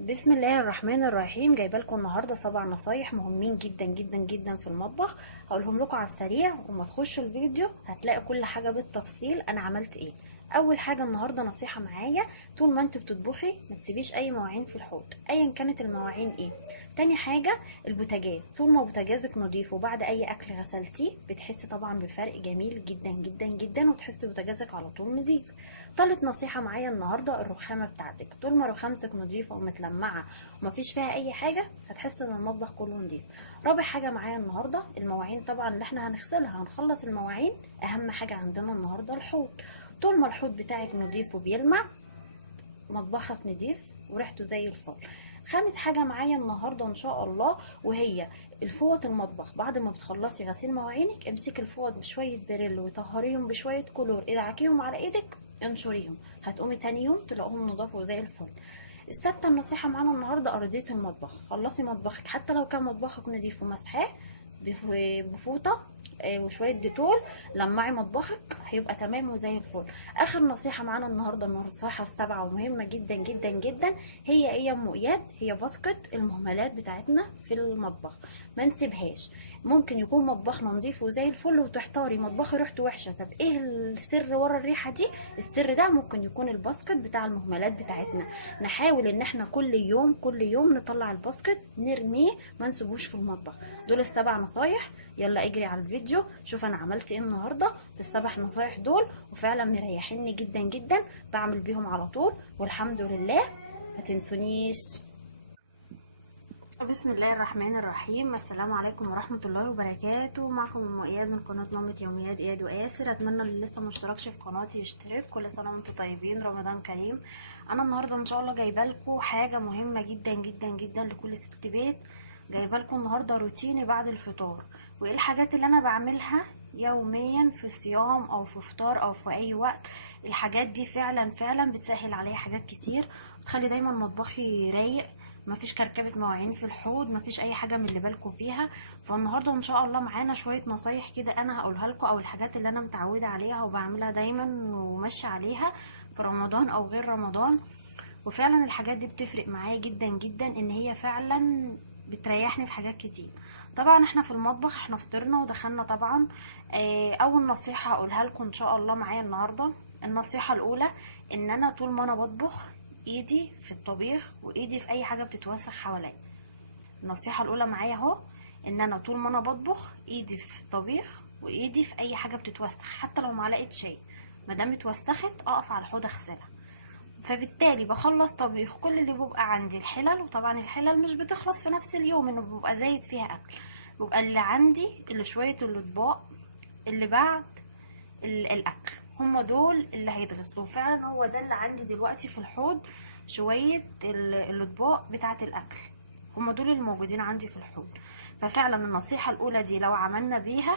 بسم الله الرحمن الرحيم. جايبه لكم النهارده 7 نصايح مهمين جدا جدا جدا في المطبخ. هقولهم لكم على السريع، وما تخشوا الفيديو هتلاقي كل حاجه بالتفصيل انا عملت ايه. اول حاجه النهارده نصيحه معايا: طول ما انت بتطبخي ما تسيبيش اي مواعين في الحوض ايا كانت المواعين ايه. تاني حاجه البوتاجاز، طول ما بوتاجازك نضيف وبعد اي اكل غسلتيه بتحسي طبعا بفرق جميل جدا جدا جدا، وتحسي بوتاجازك على طول نضيف. تالت نصيحه معايا النهارده الرخامه بتاعتك، طول ما رخامتك نضيفه ومتلمعه ومفيش فيها اي حاجه هتحس ان المطبخ كله نضيف. رابع حاجه معايا النهارده المواعين، طبعا اللي احنا هنغسلها هنخلص المواعين. اهم حاجه عندنا النهارده الحوض، طول ما الحوض بتاعك نضيف وبيلمع مطبخك نضيف وريحته زي الفل. خامس حاجة معايا النهاردة ان شاء الله وهي الفوط المطبخ. بعد ما بتخلصي غسيل مواعينك امسكي الفوط بشوية بريل وطهريهم بشوية كلور، ادعكيهم على ايدك انشريهم، هتقومي تاني يوم تلاقوهم نضاف وزي الفل. الستة النصيحة معانا النهاردة أرضية المطبخ. خلصي مطبخك حتى لو كان مطبخك نضيف ومسحاه بفوطة وشوية ديتول، لمعي مطبخك هيبقى تمام وزي الفل. اخر نصيحة معانا النهاردة، النصيحة السابعة ومهمة جدا جدا جدا، هي ايه يا ام اياد؟ هي باسكت المهملات بتاعتنا في المطبخ، ما نسيبهاش. ممكن يكون مطبخنا نضيف وزي الفل وتحتاري مطبخي ريحته وحشة، طب ايه السر ورا الريحة دي؟ السر ده ممكن يكون الباسكت بتاع المهملات بتاعتنا. نحاول ان احنا كل يوم كل يوم نطلع الباسكت نرميه، ما نسيبوش في المطبخ. دول ال7 نصايح. يلا اجري على الفيديو شوف انا عملت ايه النهارده بال7 نصايح دول، وفعلا مريحيني جدا جدا، بعمل بيهم على طول والحمد لله. ما تنسونيش. بسم الله الرحمن الرحيم. السلام عليكم ورحمة الله وبركاته. معكم ام اياد من قناة مامة يوميات اياد وياسر. اتمنى اللي لسه مشتركش في قناتي يشترك. كل سنة وانتم طيبين، رمضان كريم. انا النهارده ان شاء الله جايبه لكم حاجة مهمة جدا جدا جدا لكل ست بيت. جايبه لكم النهارده روتيني بعد الفطار، وايه الحاجات اللي انا بعملها يوميا في صيام او في فطار او في اي وقت. الحاجات دي فعلا فعلا بتسهل عليا حاجات كتير، بتخلي دايما مطبخي رايق، مفيش كركبه مواعين في الحوض، مفيش اي حاجه من اللي بالكم فيها. فالنهارده ان شاء الله معانا شويه نصايح كده انا هقولها لكم، او الحاجات اللي انا متعوده عليها وبعملها دايما وماشيه عليها في رمضان او غير رمضان. وفعلا الحاجات دي بتفرق معايا جدا جدا، ان هي فعلا بتريحني في حاجات كتير. طبعا احنا في المطبخ احنا فطرنا ودخلنا طبعا. اول نصيحه هقولها لكم ان شاء الله معايا النهارده، النصيحه الاولى: ان انا طول ما انا بطبخ ايدي في الطبيخ وايدي في اي حاجه بتتوسخ حواليا. النصيحه الاولى معايا اهو، ان انا طول ما انا بطبخ ايدي في الطبيخ وايدي في اي حاجه بتتوسخ، حتى لو معلقه شاي ما دام اتوسخت اقف على الحوض اغسلها. فبالتالي بخلص طبيخ، كل اللي بيبقى عندي الحلل، وطبعا الحلل مش بتخلص في نفس اليوم انه بيبقى زايد فيها اكل، بيبقى اللي عندي اللي شويه الاطباق اللي بعد الاكل، هما دول اللي هيتغسلوا. فعلا هو ده اللي عندي دلوقتي في الحوض، شويه الاطباق بتاعه الاكل، هما دول اللي موجودين عندي في الحوض. ففعلا النصيحه الاولى دي لو عملنا بيها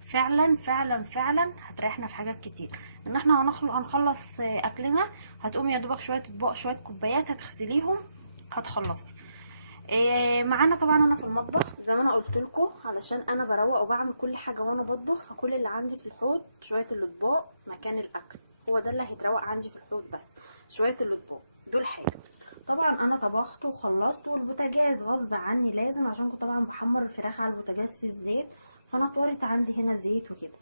فعلا فعلا فعلا هتريحنا في حاجات كتير. ان احنا هنخلص اكلنا، هتقومي يا دوبك شويه اطباق شويه كوبايات هتغسليهم هتخلصي. معانا طبعا انا في المطبخ زي ما انا قلت لكم، علشان انا بروق وبعمل كل حاجه وانا بطبخ، فكل اللي عندي في الحوض شويه الاطباق مكان الاكل، هو ده اللي هيتروق عندي في الحوض، بس شويه الاطباق دول حاجه. طبعا انا طبخت وخلصت، والبوتاجاز غصب عني لازم، عشان كنت طبعا بحمر الفراخ على البوتاجاز في الزيت، فانا طورت عندي هنا زيت وكده.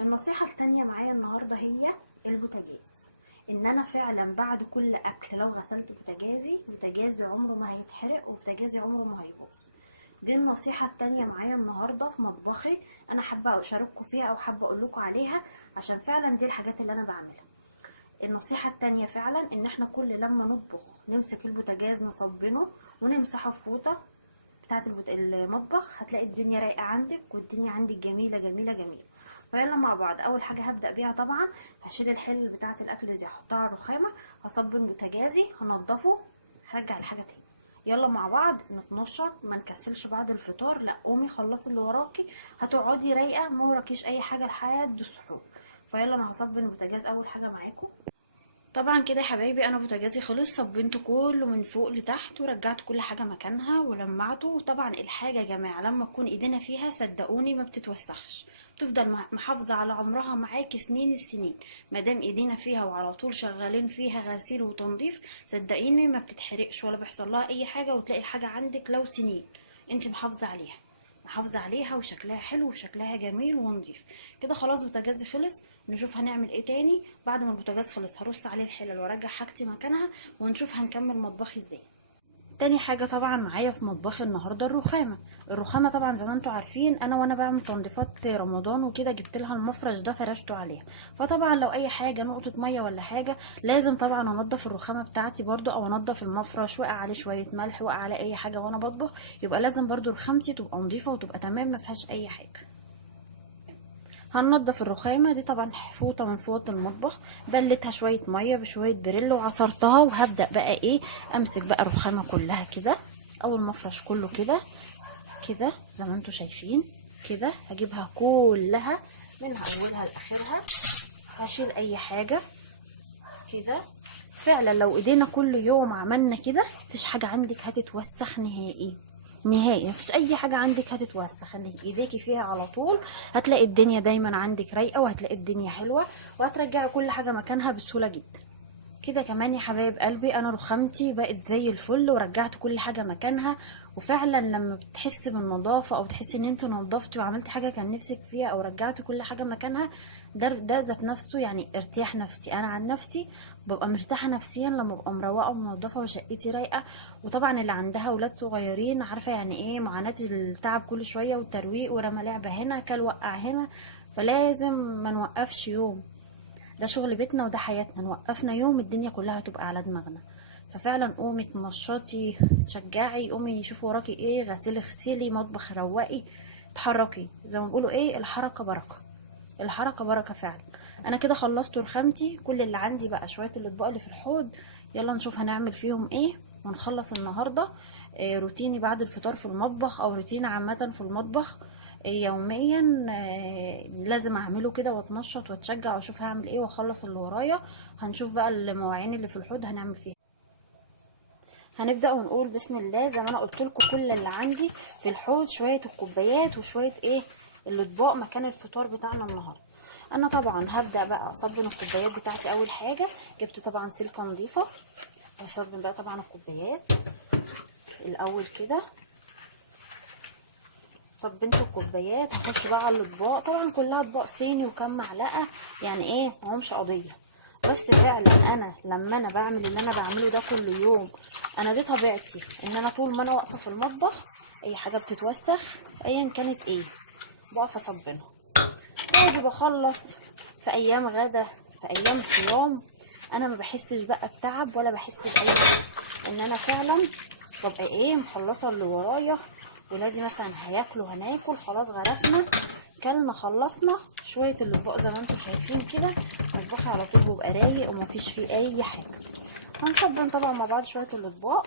النصيحه التانية معايا النهارده هي البوتاجاز، ان انا فعلا بعد كل اكل لو غسلت بوتاجازي عمره ما هيتحرق وبوتاجازي عمره ما هيبوظ. دي النصيحة التانية معايا النهاردة في مطبخي، انا حابة اشارككم فيها او حابة اقول لكم عليها، عشان فعلا دي الحاجات اللي انا بعملها. النصيحة التانية فعلا ان احنا كل لما نطبخ نمسك البوتاجاز نصبنه ونمسحه بفوطة بتاعة المطبخ، هتلاقي الدنيا رايقة عندك والدنيا عندك جميلة جميلة جميلة. فيلا مع بعض. اول حاجة هبدأ بيها طبعا هشيل الحل بتاعة الاكل دي احطها على الرخامة، هصبن بوتاجازي هنضفه، هرجع الحاجة تاني. يلا مع بعض نتنشط، ما نكسلش بعد الفطار، لا قومي خلصي اللي وراكي، هتقعدي رايقة ما وراكيش اي حاجة لحد السحور. فيلا انا هصبن البوتاجاز اول حاجة معاكم. طبعا كده يا حبايبي انا بوتاجازي خلص، صبنته كله من فوق لتحت ورجعت كل حاجه مكانها ولمعته. وطبعا الحاجه يا جماعه لما تكون ايدينا فيها صدقوني ما بتتوسخش، بتفضل محافظه على عمرها معاكي سنين السنين. مادام ايدينا فيها وعلى طول شغالين فيها غسيل وتنظيف، صدقيني ما بتتحرقش ولا بيحصل لها اي حاجه، وتلاقي الحاجه عندك لو سنين انت محافظه عليها، محافظه عليها وشكلها حلو وشكلها جميل ونضيف. كده خلاص بوتاجازي خلص. نشوف هنعمل ايه تاني بعد ما البوتاجاز خلص. هرص عليه الحلل وارجع حاجتي مكانها ونشوف هنكمل مطبخي ازاي. تاني حاجة طبعا معايا في مطبخي النهاردة الرخامة. الرخامة طبعا زي ما انتوا عارفين انا وانا بعمل تنظيفات رمضان وكده جبت لها المفرش ده فرشته عليها. فطبعا لو اي حاجة نقطة مية ولا حاجة لازم طبعا انضف الرخامة بتاعتي برضو، او انضف المفرش، وقع عليه شوية ملح، وقع عليه اي حاجة وانا بطبخ، يبقى لازم برضو رخامتي تبقى نظيفة وتبقى تمام ما فيهاش اي حاجة. هننضف الرخامه دي طبعا فوطه من فوط المطبخ، بلتها شويه ميه بشويه بريل وعصرتها، وهبدا بقى ايه امسك بقى الرخامه كلها كده او المفرش كله كده كده زي ما انتوا شايفين كده. هجيبها كلها من اولها لاخرها، هشيل اي حاجه كده. فعلا لو ايدينا كل يوم عملنا كده مفيش حاجه عندك هتتوسخ نهائي نهائي، مفيش اي حاجه عندك هتتوسخ. خلي ايديكي فيها على طول، هتلاقي الدنيا دايما عندك رايقه وهتلاقي الدنيا حلوه وهترجعي كل حاجه مكانها بسهوله جدا. كده كمان يا حبايب قلبي انا رخامتي بقت زي الفل ورجعت كل حاجه مكانها. وفعلا لما بتحسي بالنظافه او تحسي ان انت نظفتي وعملتي حاجه كان نفسك فيها او رجعتي كل حاجه مكانها، ده ذات نفسه يعني ارتياح نفسي. انا عن نفسي ببقى مرتاحه نفسيا لما ببقى مروقه ومنظفه وشقتي رايقه. وطبعا اللي عندها اولاد صغيرين عارفه يعني ايه معاناه التعب كل شويه والترويق ورمى لعبه هنا كل وقع هنا، فلازم ما نوقفش يوم. ده شغل بيتنا وده حياتنا، نوقفنا يوم الدنيا كلها هتبقى على دماغنا. ففعلا قومي تنشطي تشجعي، قومي شوفي وراكي ايه، غسيلي اغسلي، مطبخ روقي، اتحركي. زي ما بيقولوا ايه، الحركه بركه، الحركه بركه فعلا. انا كده خلصت رخامتي، كل اللي عندي بقى شويه الاطباق اللي في الحوض. يلا نشوف هنعمل فيهم ايه ونخلص النهارده. روتيني بعد الفطار في المطبخ او روتين عامه في المطبخ يوميا لازم اعمله كده واتنشط واتشجع واشوف هعمل ايه واخلص اللي ورايا. هنشوف بقى المواعين اللي في الحوض هنعمل فيها. هنبدأ ونقول بسم الله. زي ما انا قلت لكم كل اللي عندي في الحوض شويه الكوبايات وشويه ايه الاطباق مكان الفطار بتاعنا النهارده. انا طبعا هبدأ بقى اصبن الكوبايات بتاعتي. اول حاجه جبت طبعا سلكه نظيفه، هصبن بقى طبعا الكوبايات الاول كده. صبنت الكوبايات هخش بقى على الاطباق، طبعا كلها اطباق صيني وكم معلقه، يعني ايه مهمش قضيه. بس فعلا انا لما انا بعمل اللي انا بعمله ده كل يوم، انا دي طبيعتي ان انا طول ما انا واقفه في المطبخ اي حاجه بتتوسخ ايا كانت ايه بقف اصبنها. باجي بخلص في ايام غدا في ايام صيام انا ما بحسش بقى بتعب ولا بحس باي حاجه، ان انا فعلا ببقى ايه مخلصه اللي ورايا. ولادي مثلا هياكلوا هناكل خلاص غرفنا كلنا خلصنا شويه الاطباق زي ما انتم شايفين كده. مطبخي على طول بيبقى رايق ومفيش فيه اي حاجه. هنصبن طبعا مع بعض شويه الاطباق.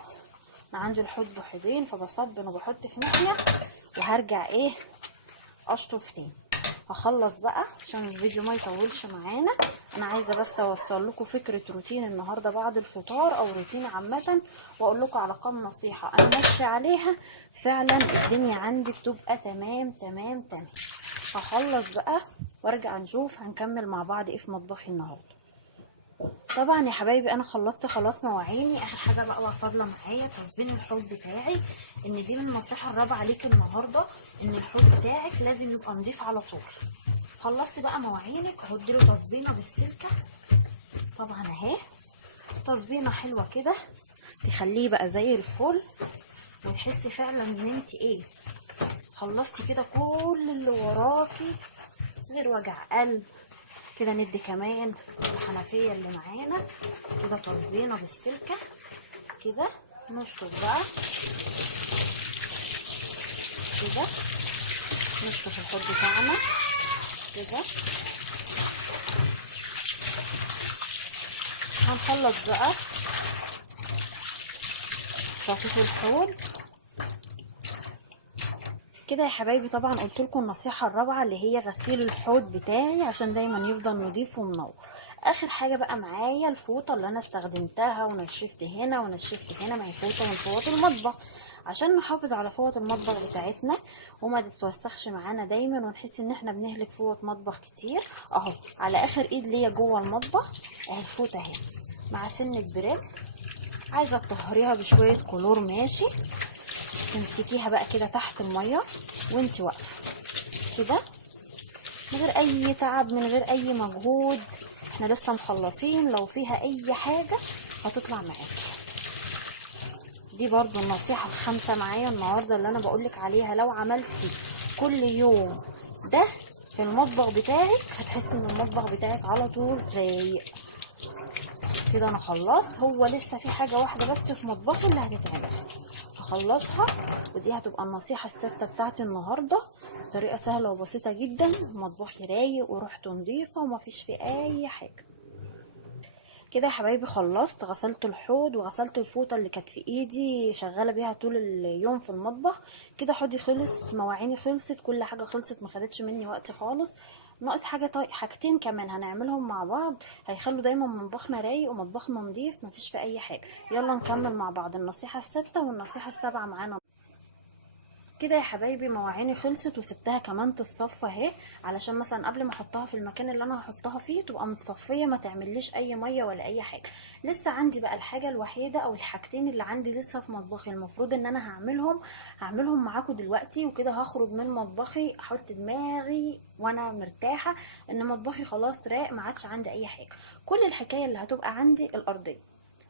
انا عندي الحوض بحوضين فبصبن وبحط في ناحيه وهرجع ايه اشطف تاني. هخلص بقى عشان الفيديو ما يطولش معانا. انا عايزه بس اوصل لكم فكره روتين النهارده بعد الفطار او روتين عامه، واقول لكم على كام نصيحه انا ماشيه عليها فعلا الدنيا عندي بتبقى تمام تمام تمام. هخلص بقى وارجع نشوف هنكمل مع بعض ايه في مطبخي النهارده. طبعا يا حبايبي انا خلصت خلاص مواعيني. اخر حاجه بقى فاضله معايا تصبين الحوض بتاعي. ان دي من النصيحه الرابعه عليك النهارده، ان الحوض بتاعك لازم يبقى نضيف على طول. خلصت بقى مواعينك هديله تصبينه بالسلكه طبعا اهي، تصبينه حلوه كده تخليه بقى زي الفل، وتحسي فعلا ان انت ايه خلصتي كده كل اللي وراكي غير وجع قلب. كده ندي كمان الحنفيه اللي معانا كده تصبينه بالسلكه كده. نشطف بقى كده، نشطف الحوض بتاعنا كده. هنخلص بقى شطف الحوض كده يا حبايبي. طبعا قلت لكم النصيحه الرابعه اللي هي غسيل الحوض بتاعي عشان دايما يفضل نضيف ومنور. اخر حاجه بقى معايا الفوطه اللي انا استخدمتها ونشفت هنا ونشفت هنا، ما هي فوطه من فوط المطبخ، عشان نحافظ على فوط المطبخ بتاعتنا وما تتوسخش معانا دايما ونحس ان احنا بنهلك فوط مطبخ كتير. اهو على اخر ايد ليا جوه المطبخ اهي الفوطه اهي مع سنه بريم. عايزه تطهريها بشويه كلور ماشي، تمسكيها بقى كده تحت الميه وانت واقفه كده من غير اي تعب من غير اي مجهود. احنا لسه مخلصين، لو فيها اي حاجه هتطلع معاكي. دي برضو النصيحه الخامسه معايا النهارده اللي انا بقولك عليها. لو عملتي كل يوم ده في المطبخ بتاعك هتحسي ان المطبخ بتاعك على طول رايق. كده انا خلصت، هو لسه في حاجه واحده بس في مطبخي اللي هتتعمل، هخلصها ودي هتبقى النصيحه السادسه بتاعتي النهارده. طريقه سهله وبسيطه جدا، مطبخي رايق وريحته نظيفه ومفيش فيه اي حاجه. كده يا حبايبي خلصت، غسلت الحوض وغسلت الفوطه اللي كانت في ايدي شغاله بيها طول اليوم في المطبخ. كده حوضي خلص، مواعيني خلصت، كل حاجه خلصت، ما خدتش مني وقت خالص. ناقص حاجه حاجتين كمان هنعملهم مع بعض هيخلوا دايما مطبخنا رايق ومطبخنا نضيف مفيش فيه اي حاجه. يلا نكمل مع بعض النصيحه السادسه والنصيحه السابعه معانا. كده يا حبايبي مواعيني خلصت وسبتها كمان تتصفى اهي، علشان مثلا قبل ما احطها في المكان اللي انا هحطها فيه تبقى متصفيه ما تعمليش اي ميه ولا اي حاجه. لسه عندي بقى الحاجه الوحيده او الحاجتين اللي عندي لسه في مطبخي المفروض ان انا هعملهم معاكم دلوقتي. وكده هخرج من مطبخي احط دماغي وانا مرتاحه ان مطبخي خلاص راق، ما عادش عندي اي حاجه. كل الحكايه اللي هتبقى عندي الارضيه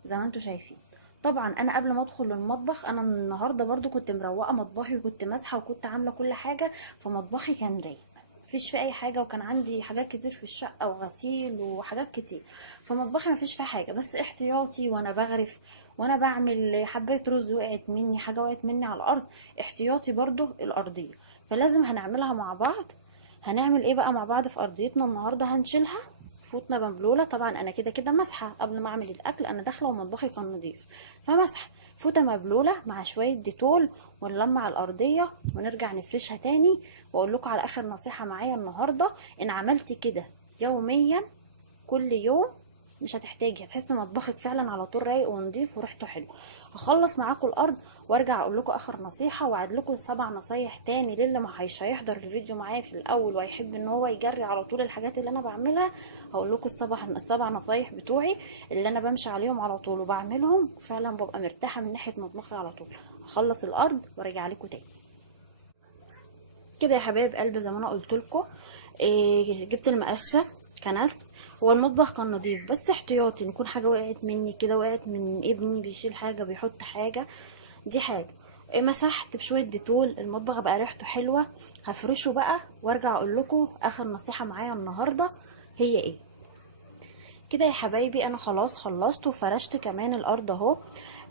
زي ما انتم شايفين. طبعا انا قبل ما ادخل المطبخ انا النهارده برضو كنت مروقه مطبخي وكنت ماسحه وكنت عامله كل حاجه، فمطبخي كان رايق مفيش فيه اي حاجه، وكان عندي حاجات كتير في الشقه وغسيل وحاجات كتير، فمطبخي مفيش فيه حاجه. بس احتياطي وانا بغرف وانا بعمل حبايه رز وقعت مني، حاجه وقعت مني على الارض، احتياطي برضو الارضيه. فلازم هنعملها مع بعض. هنعمل ايه بقى مع بعض في ارضيتنا النهارده؟ هنشيلها فوطنا مبلوله. طبعا انا كده كده مسحه قبل ما اعمل الاكل، انا داخله ومطبخي كان نظيف فمسح فوطه مبلوله مع شويه ديتول ونلمع الارضيه ونرجع نفرشها تاني. واقول لكم على اخر نصيحه معايا النهارده، ان عملتي كده يوميا كل يوم مش هتحتاجي، هتحسي مطبخك فعلا على طول رايق ونضيف وريحته حلوه. هخلص معاكم الارض وارجع اقول لكم اخر نصيحه، واعد لكم السبع نصايح تاني للي ما هيحضر الفيديو معايا في الاول وهيحب ان هو يجري على طول الحاجات اللي انا بعملها. هقول لكم السبع نصايح بتوعي اللي انا بمشي عليهم على طول وبعملهم فعلا ببقى مرتاحه من ناحيه مطبخي على طول. هخلص الارض وارجع لكم تاني. كده يا حبايب قلبي زي ما انا قلت لكم، جبت المقشه كنست. هو المطبخ كان نظيف بس احتياطي نكون حاجه وقعت مني كده، وقعت من ابني بيشيل حاجه بيحط حاجه، دي حاجه. مسحت بشويه ديتول، المطبخ بقى ريحته حلوه. هفرشه بقى وارجع اقول لكم اخر نصيحه معايا النهارده هي ايه. كده يا حبايبي انا خلاص خلصت وفرشت كمان الارض اهو.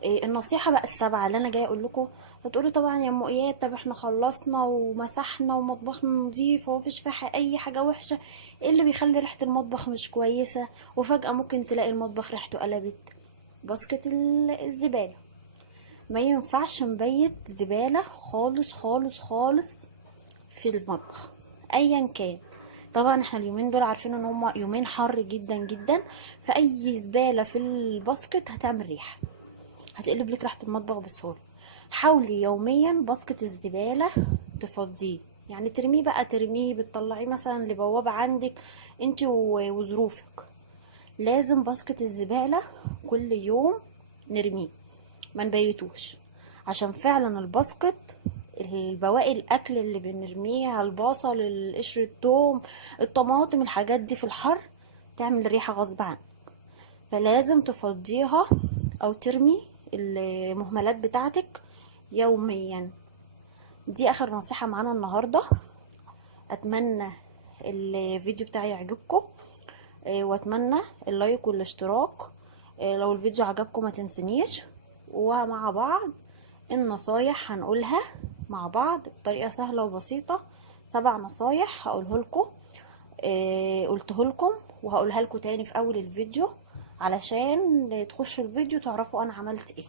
النصيحه بقى السابعه اللي انا جايه اقول لكم. هتقولوا طبعا يا ام اياد طب احنا خلصنا ومسحنا ومطبخنا نضيف ومفيش فيه اي حاجه وحشه، ايه اللي بيخلي ريحه المطبخ مش كويسه وفجاه ممكن تلاقي المطبخ ريحته قلبت؟ باسكت الزباله. ما ينفعش نبيت زباله خالص خالص خالص في المطبخ ايا كان. طبعا احنا اليومين دول عارفين ان هما يومين حر جدا جدا، فاي زباله في الباسكت هتعمل ريحه، هتقلب لك ريحه المطبخ بسهوله. حاولي يوميا باسكت الزباله تفضيه، يعني ترميه بقى، ترميه بتطلعيه مثلا لبوابه عندك انت وظروفك. لازم باسكت الزباله كل يوم نرميه ما نبيتوش، عشان فعلا الباسكت البواقي الاكل اللي بنرميها، البصل، القشر، الثوم، الطماطم، الحاجات دي في الحر تعمل ريحه غصب عنك، فلازم تفضيها او ترمي المهملات بتاعتك يوميا. دي اخر نصيحه معانا النهارده. اتمنى الفيديو بتاعي يعجبكم، واتمنى اللايك والاشتراك. لو الفيديو عجبكم ما تنسنيش. ومع بعض النصايح هنقولها مع بعض بطريقه سهله وبسيطه. 7 نصايح هقوله لكم، قلته لكم وهقولها لكم تاني في اول الفيديو علشان تخشوا الفيديو تعرفوا انا عملت ايه.